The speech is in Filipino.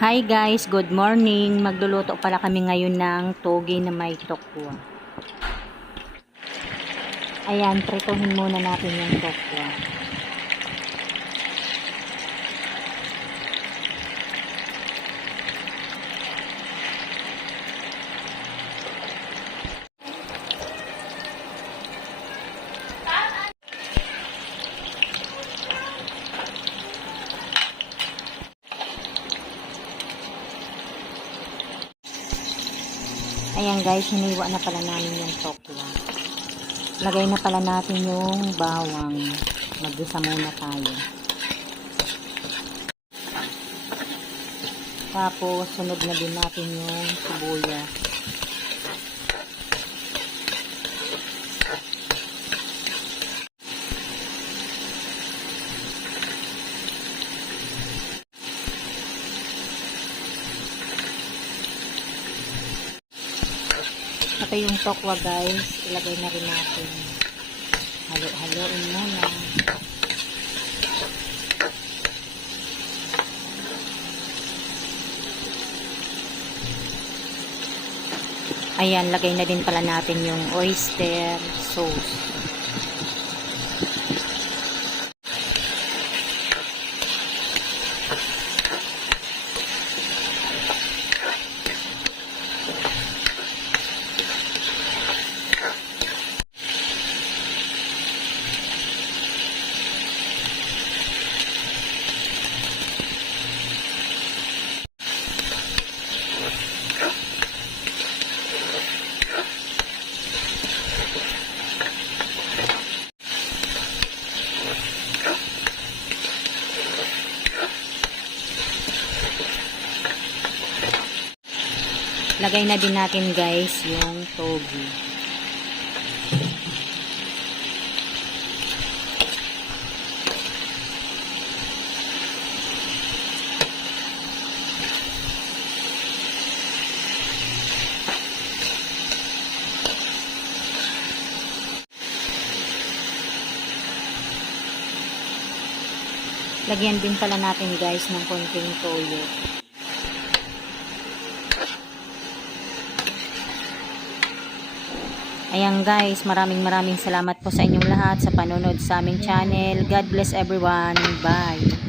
Hi guys, good morning. Magluluto pala kami ngayon ng toge na may tokwa. Ayan, prituhin muna natin yung tokwa. Ayan guys, hiniwa na pala namin yung tokwa. Lagay na pala natin yung bawang. Mag-isa muna tayo. Tapos, sunod na din natin yung sibuyas. Ito yung tokwa guys, ilagay na rin natin. Halo-haloin muna. Ayan, lagay na din pala natin yung oyster sauce. Lagay na din natin guys yung toge. Lagyan din pala natin guys ng konting toyo. Ayan guys, maraming salamat po sa inyong lahat sa panonood sa aming channel. God bless everyone. Bye!